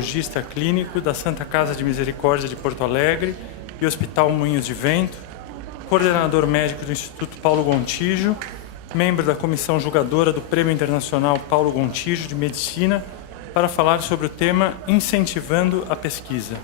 Neurologista clínico da Santa Casa de Misericórdia de Porto Alegre e Hospital Moinhos de Vento, coordenador médico do Instituto Paulo Gontijo, membro da comissão julgadora do Prêmio Internacional Paulo Gontijo de Medicina, para falar sobre o tema Incentivando a Pesquisa.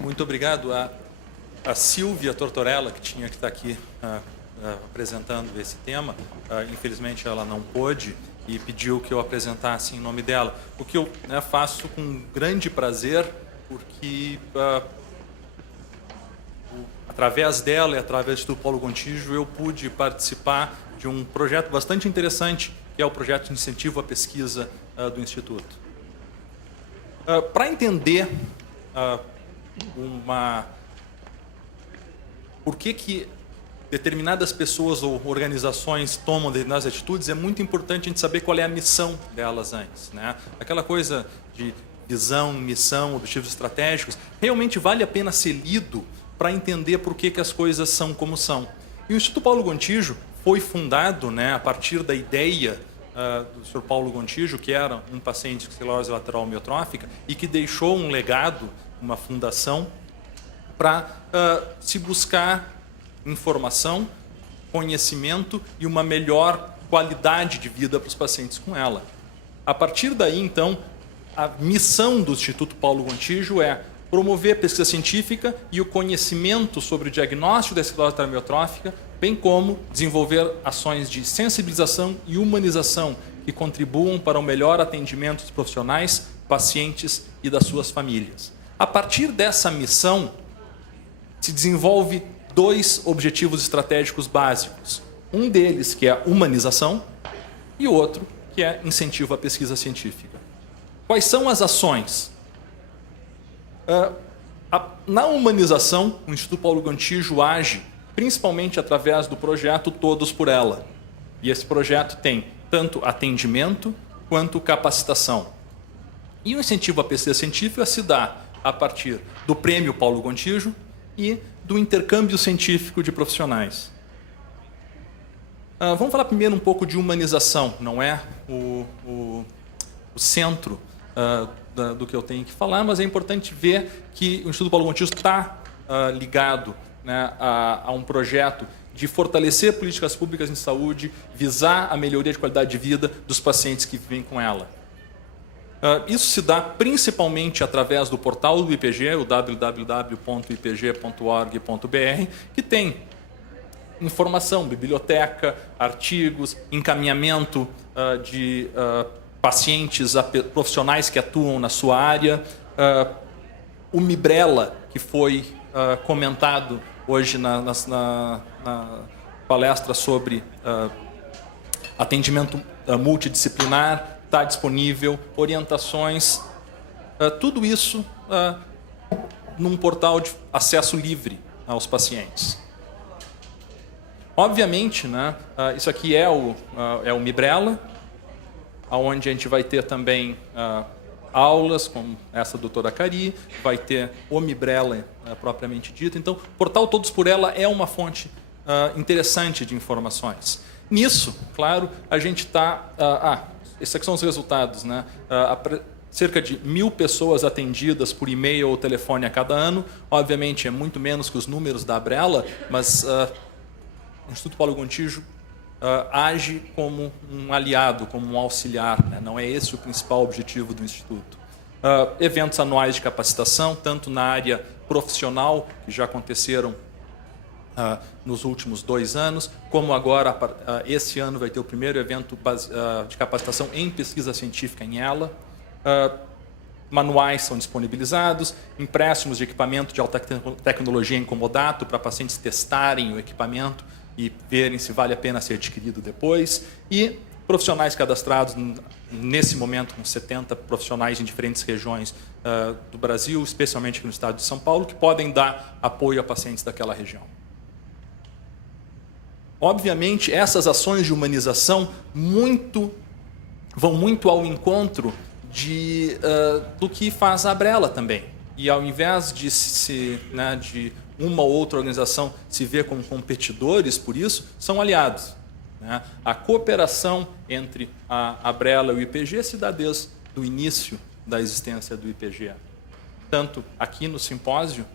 Muito obrigado a Silvia Tortorella, que tinha que estar aqui apresentando esse tema. Infelizmente ela não pôde e pediu que eu apresentasse em nome dela, o que eu faço com grande prazer, porque através dela e através do Paulo Gontijo eu pude participar de um projeto bastante interessante, que é o projeto de incentivo à pesquisa do Instituto. Para entender por que determinadas pessoas ou organizações tomam determinadas atitudes, é muito importante a gente saber qual é a missão delas antes, né? Aquela coisa de visão, missão, objetivos estratégicos, realmente vale a pena ser lido para entender por que as coisas são como são. E o Instituto Paulo Gontijo foi fundado, a partir da ideia do Sr. Paulo Gontijo, que era um paciente com esclerose lateral amiotrófica e que deixou um legado, uma fundação, para se buscar informação, conhecimento e uma melhor qualidade de vida para os pacientes com ela. A partir daí, então, a missão do Instituto Paulo Gontijo é promover a pesquisa científica e o conhecimento sobre o diagnóstico da esclerose lateral amiotrófica, bem como desenvolver ações de sensibilização e humanização que contribuam para o melhor atendimento dos profissionais, pacientes e das suas famílias. A partir dessa missão, se desenvolve dois objetivos estratégicos básicos. Um deles, que é a humanização, e o outro, que é incentivo à pesquisa científica. Quais são as ações? Na humanização, o Instituto Paulo Gontijo age principalmente através do projeto Todos por Ela. E esse projeto tem tanto atendimento quanto capacitação. E o incentivo à pesquisa científica se dá a partir do Prêmio Paulo Gontijo e do intercâmbio científico de profissionais. Vamos falar primeiro um pouco de humanização, não é o centro do que eu tenho que falar, mas é importante ver que o Instituto Paulo Gontijo está ligado a um projeto de fortalecer políticas públicas em saúde, visar a melhoria de qualidade de vida dos pacientes que vivem com ela. Isso se dá principalmente através do portal do IPG, o www.ipg.org.br, que tem informação, biblioteca, artigos, encaminhamento de pacientes a profissionais que atuam na sua área, o Mibrela, que foi comentado hoje na palestra sobre atendimento multidisciplinar, está disponível, orientações, tudo isso num portal de acesso livre aos pacientes. Obviamente, isso aqui é o Mibrela, onde a gente vai ter também aulas, como essa doutora Cari, vai ter o Mibrela propriamente dito. Então, o portal Todos por Ela é uma fonte interessante de informações. Nisso, claro, a gente está... esses aqui são os resultados, cerca de 1.000 pessoas atendidas por e-mail ou telefone a cada ano. Obviamente, é muito menos que os números da Abrela, mas o Instituto Paulo Gontijo age como um aliado, como um auxiliar. Não é esse o principal objetivo do Instituto. Eventos anuais de capacitação, tanto na área profissional, que já aconteceram nos últimos 2 anos, como agora, esse ano, vai ter o primeiro evento de capacitação em pesquisa científica em ela. Manuais são disponibilizados, empréstimos de equipamento de alta tecnologia em comodato para pacientes testarem o equipamento e verem se vale a pena ser adquirido depois. E profissionais cadastrados, nesse momento, com 70 profissionais em diferentes regiões do Brasil, especialmente aqui no estado de São Paulo, que podem dar apoio a pacientes daquela região. Obviamente, essas ações de humanização vão muito ao encontro do que faz a Abrela também. E ao invés de uma ou outra organização se ver como competidores por isso, são aliados. né? A cooperação entre a Abrela e o IPG se dá desde o início da existência do IPG, tanto aqui no Simpósio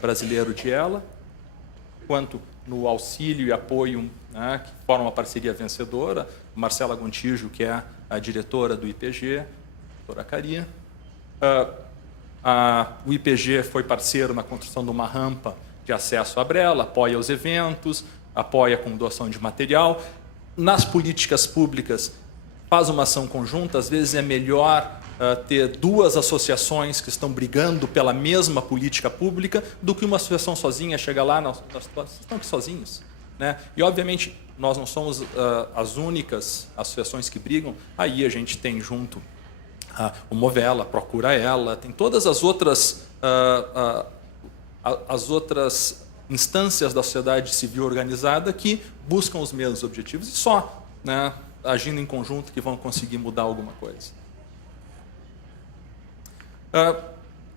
Brasileiro de ELA, quanto no auxílio e apoio, né, que forma uma parceria vencedora, Marcela Gontijo, que é a diretora do IPG, a doutora Cari. O IPG foi parceiro na construção de uma rampa de acesso à Abrela, apoia os eventos, apoia com doação de material. Nas políticas públicas, faz uma ação conjunta, às vezes é melhor ter duas associações que estão brigando pela mesma política pública do que uma associação sozinha chegar lá, vocês estão aqui sozinhos, né? E, obviamente, nós não somos as únicas associações que brigam, aí a gente tem junto o Movela, Procura Ela, tem todas as outras instâncias da sociedade civil organizada que buscam os mesmos objetivos e só, né, agindo em conjunto que vão conseguir mudar alguma coisa.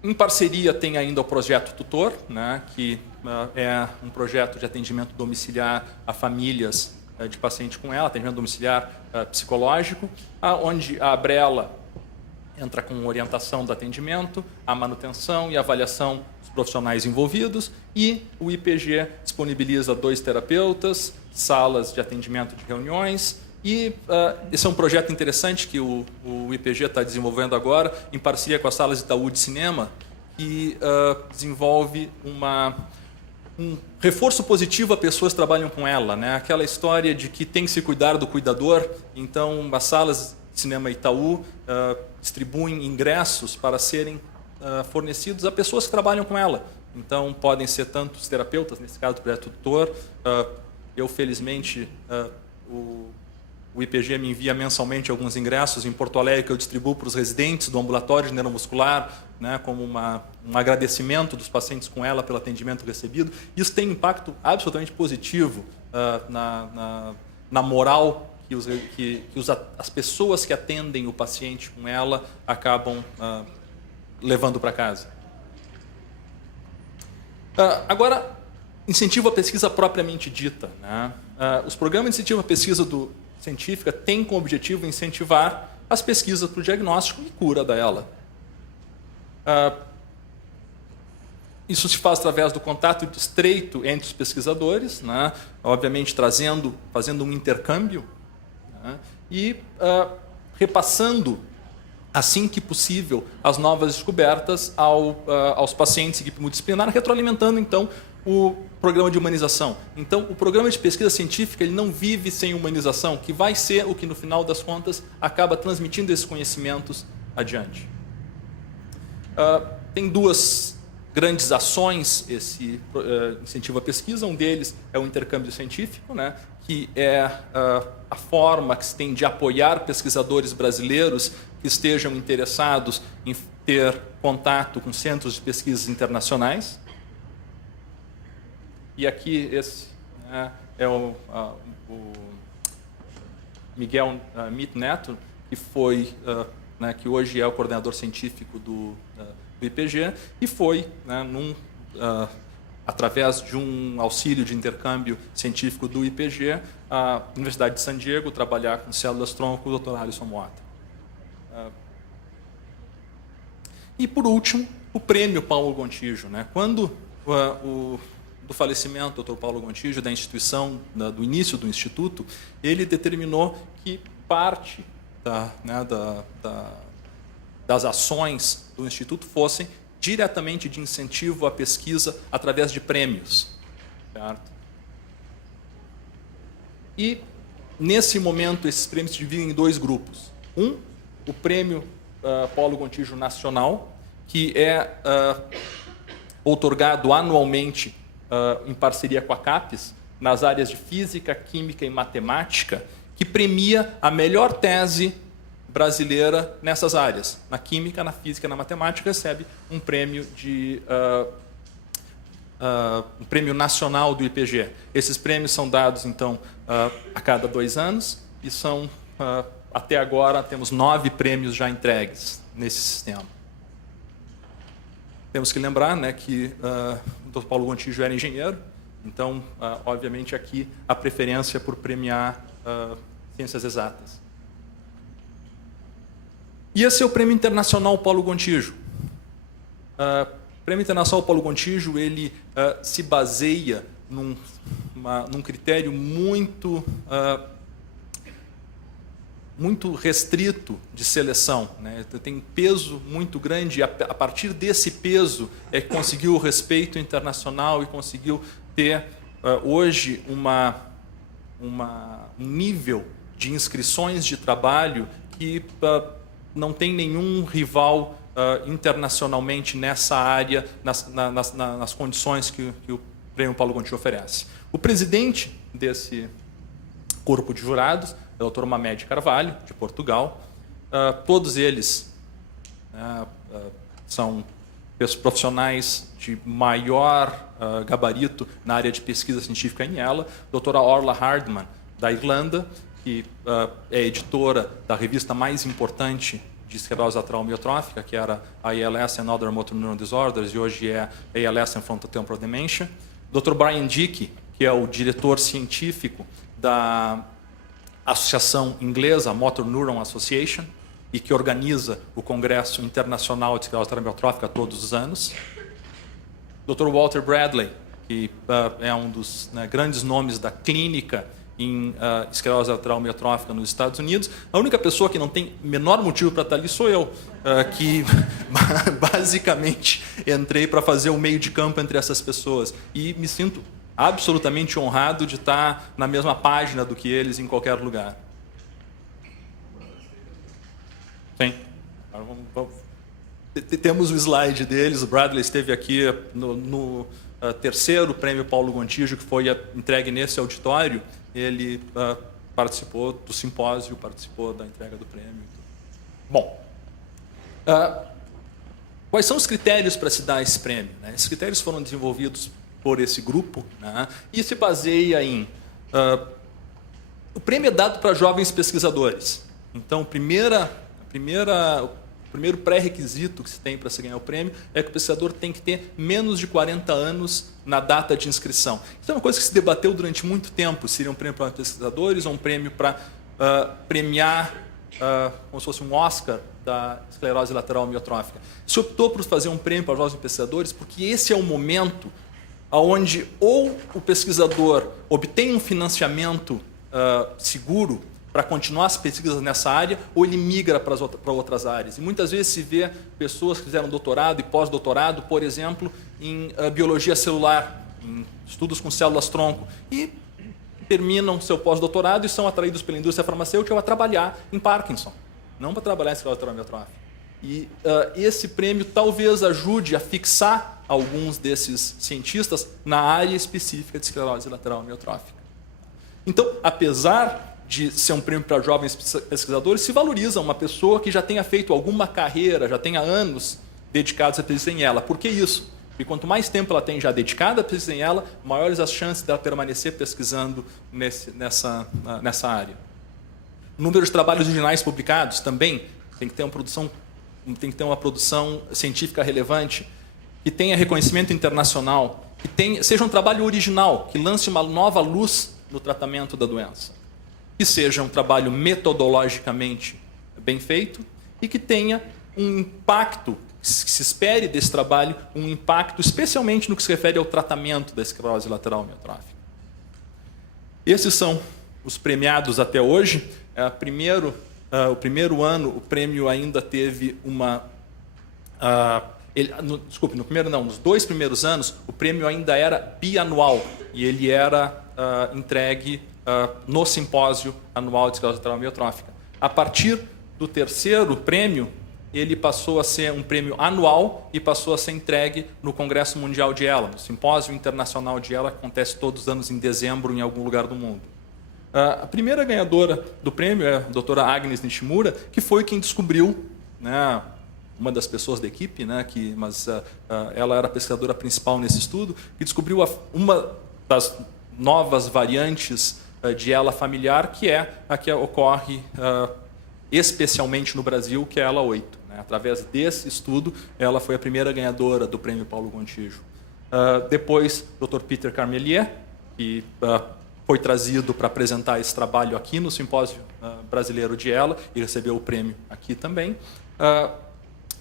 Em parceria tem ainda o projeto Tutor, né, que é um projeto de atendimento domiciliar a famílias de paciente com ela, atendimento domiciliar psicológico, onde a Abrela entra com orientação do atendimento, a manutenção e avaliação dos profissionais envolvidos, e o IPG disponibiliza 2 terapeutas, salas de atendimento de reuniões, e esse é um projeto interessante que o IPG está desenvolvendo agora, em parceria com as salas de Itaú de Cinema, que desenvolve um reforço positivo a pessoas que trabalham com ela, né? Aquela história de que tem que se cuidar do cuidador. Então, as salas de cinema Itaú distribuem ingressos para serem fornecidos a pessoas que trabalham com ela. Então, podem ser tanto os terapeutas, nesse caso do projeto Tutor. Eu, felizmente, o IPG me envia mensalmente alguns ingressos em Porto Alegre que eu distribuo para os residentes do ambulatório de neuromuscular, né, como um agradecimento dos pacientes com ela pelo atendimento recebido. Isso tem impacto absolutamente positivo na moral que as pessoas que atendem o paciente com ela acabam levando para casa. Agora, incentivo à pesquisa propriamente dita, né? Os programas de incentivo à pesquisa científica têm como objetivo incentivar as pesquisas para o diagnóstico e cura dela. Isso se faz através do contato estreito entre os pesquisadores, né? Obviamente fazendo um intercâmbio, né? E repassando, assim que possível, as novas descobertas aos pacientes de equipe multidisciplinar, retroalimentando, então, o programa de humanização. Então, o programa de pesquisa científica ele não vive sem humanização, que vai ser o que, no final das contas, acaba transmitindo esses conhecimentos adiante. Tem 2 grandes ações esse incentivo à pesquisa. Um deles é o intercâmbio científico, né, que é a forma que se tem de apoiar pesquisadores brasileiros que estejam interessados em ter contato com centros de pesquisas internacionais. E aqui esse é o Miguel Mit Neto, que foi, que hoje é o coordenador científico do IPG, e foi, né, através de um auxílio de intercâmbio científico do IPG, à Universidade de San Diego, trabalhar com células-tronco, o Dr. Alisson Mota. E, por último, o prêmio Paulo Gontijo, né? Quando do falecimento do Dr. Paulo Gontijo, da instituição, do início do Instituto, ele determinou que parte das ações do Instituto fossem diretamente de incentivo à pesquisa através de prêmios. Certo? E, nesse momento, esses prêmios se dividem em 2 grupos. O prêmio Paulo Gontijo Nacional, que é outorgado anualmente em parceria com a CAPES, nas áreas de Física, Química e Matemática, que premia a melhor tese brasileira nessas áreas. Na Química, na Física e na Matemática, recebe um prêmio um prêmio nacional do IPG. Esses prêmios são dados, então, a cada 2 anos e são, até agora, temos 9 prêmios já entregues nesse sistema. Temos que lembrar, né, que o Dr. Paulo Gontijo era engenheiro, então, obviamente, aqui a preferência por premiar ciências exatas. E esse é o Prêmio Internacional Paulo Gontijo. O Prêmio Internacional Paulo Gontijo ele se baseia num critério muito restrito de seleção, né? Tem um peso muito grande, e a partir desse peso é que conseguiu o respeito internacional e conseguiu ter hoje um nível de inscrições de trabalho que não tem nenhum rival internacionalmente nessa área, nas condições que o Prêmio Paulo Gontijo oferece. O presidente desse corpo de jurados é o Dr. Mamed Carvalho, de Portugal. Todos eles são profissionais de maior gabarito na área de pesquisa científica em ela. Doutora Orla Hardman, da Irlanda, que é editora da revista mais importante de esclerose lateral amiotrófica, que era a ALS and Other Motor Neuron Disorders, e hoje é ALS and Frontotemporal Dementia. Dr. Brian Dickey, que é o diretor científico da associação inglesa Motor Neuron Association e que organiza o Congresso Internacional de Esclerose Lateral Amiotrófica todos os anos. Dr. Walter Bradley, que é um dos grandes nomes da clínica em esclerose lateral amiotrófica nos Estados Unidos. A única pessoa que não tem menor motivo para estar ali sou eu, que basicamente entrei para fazer o meio de campo entre essas pessoas e me sinto absolutamente honrado de estar na mesma página do que eles em qualquer lugar. Sim. Temos o slide deles. O Bradley esteve aqui no terceiro Prêmio Paulo Gontijo, que foi entregue nesse auditório. Ele participou do simpósio, participou da entrega do prêmio. Bom, quais são os critérios para se dar esse prêmio, né? Esses critérios foram desenvolvidos por esse grupo, né? E se baseia em... o prêmio é dado para jovens pesquisadores. Então, o primeiro pré-requisito que se tem para se ganhar o prêmio é que o pesquisador tem que ter menos de 40 anos na data de inscrição. Isso é uma coisa que se debateu durante muito tempo, seria um prêmio para pesquisadores ou um prêmio para premiar, como se fosse um Oscar da esclerose lateral amiotrófica. Se optou por fazer um prêmio para jovens pesquisadores porque esse é o momento onde ou o pesquisador obtém um financiamento seguro para continuar as pesquisas nessa área, ou ele migra para outras áreas. E muitas vezes se vê pessoas que fizeram doutorado e pós-doutorado, por exemplo, em biologia celular, em estudos com células-tronco, e terminam seu pós-doutorado e são atraídos pela indústria farmacêutica a trabalhar em Parkinson, não para trabalhar em esclerose lateral amiotrófica. E esse prêmio talvez ajude a fixar alguns desses cientistas na área específica de esclerose lateral amiotrófica. Então, apesar de ser um prêmio para jovens pesquisadores, se valoriza uma pessoa que já tenha feito alguma carreira, já tenha anos dedicados a pesquisa em ela. Por que isso? Porque quanto mais tempo ela tem já dedicada a pesquisa em ela, maiores as chances dela permanecer pesquisando nessa área. O número de trabalhos originais publicados também tem que ter uma produção científica relevante, que tenha reconhecimento internacional, que seja um trabalho original, que lance uma nova luz no tratamento da doença. Que seja um trabalho metodologicamente bem feito e que tenha um impacto, que se espere desse trabalho, um impacto especialmente no que se refere ao tratamento da esclerose lateral amiotrófica. Esses são os premiados até hoje. O primeiro ano, o prêmio ainda teve uma... nos 2 primeiros anos, o prêmio ainda era bianual e ele era entregue no simpósio anual de esclerose lateral amiotrófica. A partir do terceiro prêmio, ele passou a ser um prêmio anual e passou a ser entregue no Congresso Mundial de ELA, no Simpósio Internacional de ELA, que acontece todos os anos em dezembro em algum lugar do mundo. A primeira ganhadora do prêmio é a doutora Agnes Nishimura, que foi quem descobriu, né, uma das pessoas da equipe, né, mas ela era a pesquisadora principal nesse estudo, que descobriu uma das novas variantes de ELA familiar, que é a que ocorre especialmente no Brasil, que é a ELA 8. Né? Através desse estudo, ela foi a primeira ganhadora do Prêmio Paulo Gontijo. Depois, o Dr. Peter Carmelier, que foi trazido para apresentar esse trabalho aqui no Simpósio Brasileiro de ELA e recebeu o prêmio aqui também,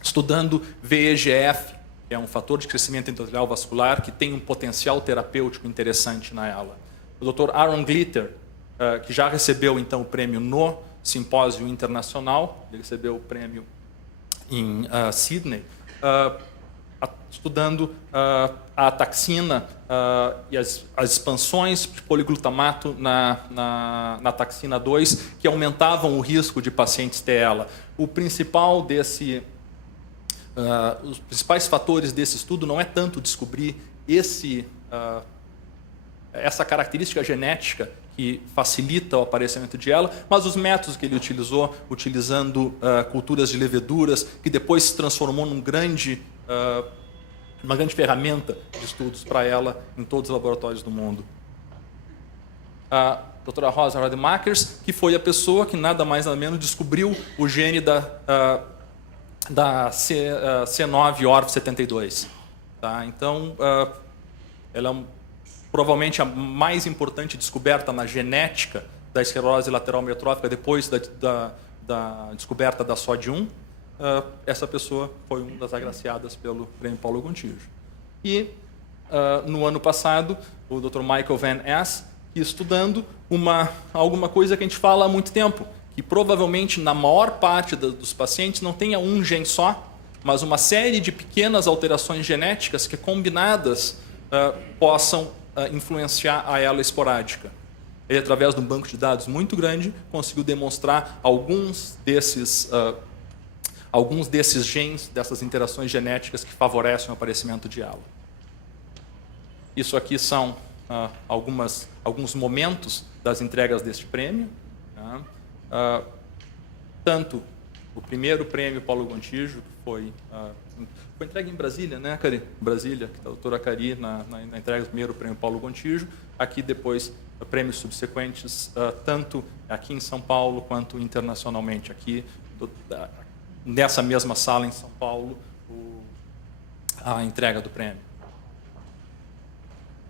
estudando VEGF, que é um fator de crescimento endotelial vascular que tem um potencial terapêutico interessante na ELA. O Dr. Aaron Glitter, que já recebeu então o prêmio no Simpósio Internacional, ele recebeu o prêmio em Sydney, estudando a taxina e as expansões de poliglutamato na taxina 2, que aumentavam o risco de pacientes ter ela. Os principais fatores desse estudo não é tanto descobrir essa característica genética que facilita o aparecimento de ela, mas os métodos que ele utilizou, utilizando culturas de leveduras, que depois se transformou uma grande ferramenta de estudos para ela em todos os laboratórios do mundo. A doutora Rosa Rademakers, que foi a pessoa que nada mais nada menos descobriu o gene da C9orf72. Tá? Então, ela é provavelmente a mais importante descoberta na genética da esclerose lateral amiotrófica depois da descoberta da SOD1. Essa pessoa foi uma das agraciadas pelo Prêmio Paulo Gontijo. E, no ano passado, o Dr. Michael Van Es, estudando alguma coisa que a gente fala há muito tempo, que provavelmente na maior parte dos pacientes não tenha um gene só, mas uma série de pequenas alterações genéticas que, combinadas, possam influenciar a ela esporádica. Ele, através de um banco de dados muito grande, conseguiu demonstrar alguns desses genes, dessas interações genéticas que favorecem o aparecimento de ela. Isso aqui são alguns momentos das entregas deste prêmio. Tanto o primeiro prêmio Paulo Gontijo, que foi entregue em Brasília, né, Cari? Brasília, que a doutora Cari, na entrega do primeiro prêmio Paulo Gontijo. Aqui depois, prêmios subsequentes, tanto aqui em São Paulo quanto internacionalmente. Aqui, nessa mesma sala em São Paulo, a entrega do prêmio.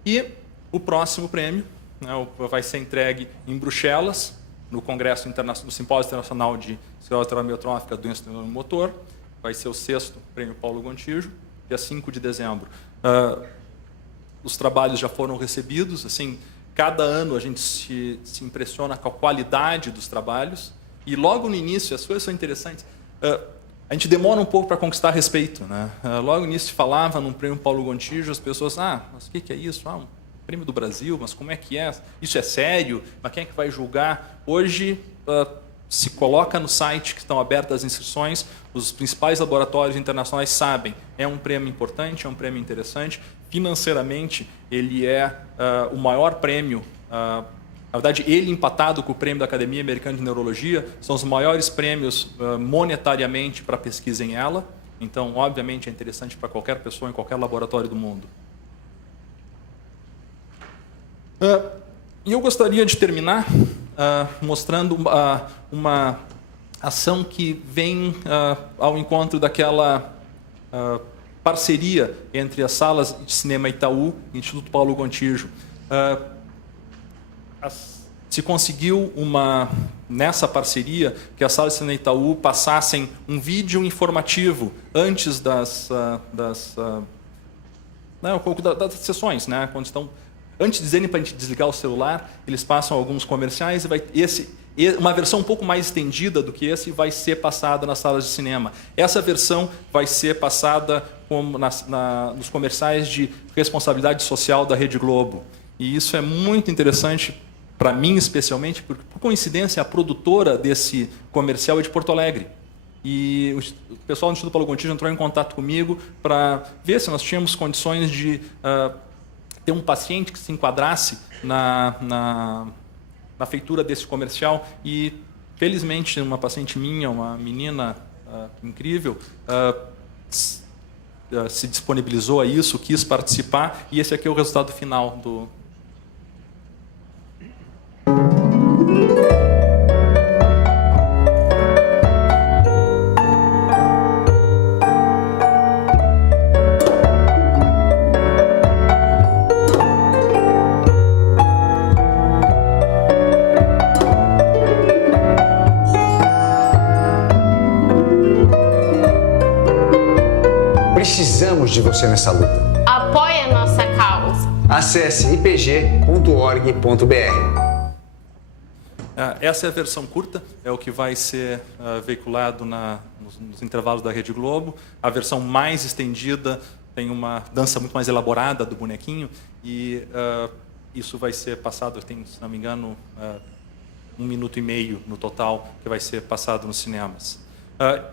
E o próximo prêmio, né, vai ser entregue em Bruxelas, no Congresso Internacional, no Simpósio Internacional de Esclerose Lateral Amiotrófica, Doença do Nervo Motor. Vai ser o 6º Prêmio Paulo Gontijo, dia 5 de dezembro. Os trabalhos já foram recebidos. Assim, cada ano a gente se impressiona com a qualidade dos trabalhos. E logo no início, as coisas são interessantes. A gente demora um pouco para conquistar respeito, né? Logo no início se falava num Prêmio Paulo Gontijo, as pessoas, mas o que é isso? Um prêmio do Brasil, mas como é que é? Isso é sério? Mas quem é que vai julgar? Hoje, se coloca no site que estão abertas as inscrições, os principais laboratórios internacionais sabem, é um prêmio importante, é um prêmio interessante. Financeiramente, ele é o maior prêmio, na verdade, ele empatado com o prêmio da Academia Americana de Neurologia, são os maiores prêmios monetariamente para pesquisa em ela. Então, obviamente, é interessante para qualquer pessoa em qualquer laboratório do mundo. E eu gostaria de terminar mostrando uma ação que vem ao encontro daquela parceria entre as salas de cinema Itaú e o Instituto Paulo Gontijo. Se conseguiu nessa parceria que as salas de cinema Itaú passassem um vídeo informativo antes das sessões, né, quando estão. Antes de dizerem para a gente desligar o celular, eles passam alguns comerciais e uma versão um pouco mais estendida do que esse vai ser passada nas salas de cinema. Essa versão vai ser passada como nos comerciais de responsabilidade social da Rede Globo. E isso é muito interessante para mim, especialmente, porque, por coincidência, a produtora desse comercial é de Porto Alegre. E o pessoal do Instituto Paulo Gontijo entrou em contato comigo para ver se nós tínhamos condições de ter um paciente que se enquadrasse na feitura desse comercial. E, felizmente, uma paciente minha, uma menina incrível, se disponibilizou a isso, quis participar, e esse aqui é o resultado final do... Precisamos de você nessa luta. Apoie a nossa causa. Acesse ipg.org.br. Essa é a versão curta, é o que vai ser veiculado nos intervalos da Rede Globo. A versão mais estendida tem uma dança muito mais elaborada do bonequinho e isso vai ser passado, tem, se não me engano, 1 minuto e meio no total que vai ser passado nos cinemas.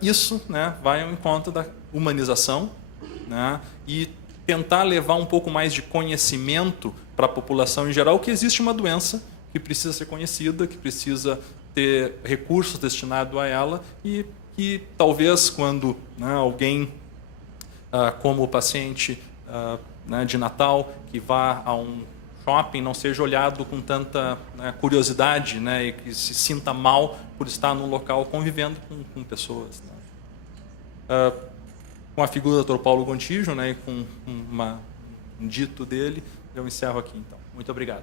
Isso, né, vai ao encontro da humanização, né, e tentar levar um pouco mais de conhecimento para a população em geral que existe uma doença que precisa ser conhecida, que precisa ter recursos destinados a ela e que talvez quando, né, alguém, como o paciente né, de Natal, que vá a um shopping, não seja olhado com tanta, né, curiosidade, né, e que se sinta mal por estar num local convivendo com pessoas. Né. Com a figura do Dr. Paulo Gontijo, né, e com um dito dele, eu encerro aqui, então. Muito obrigado.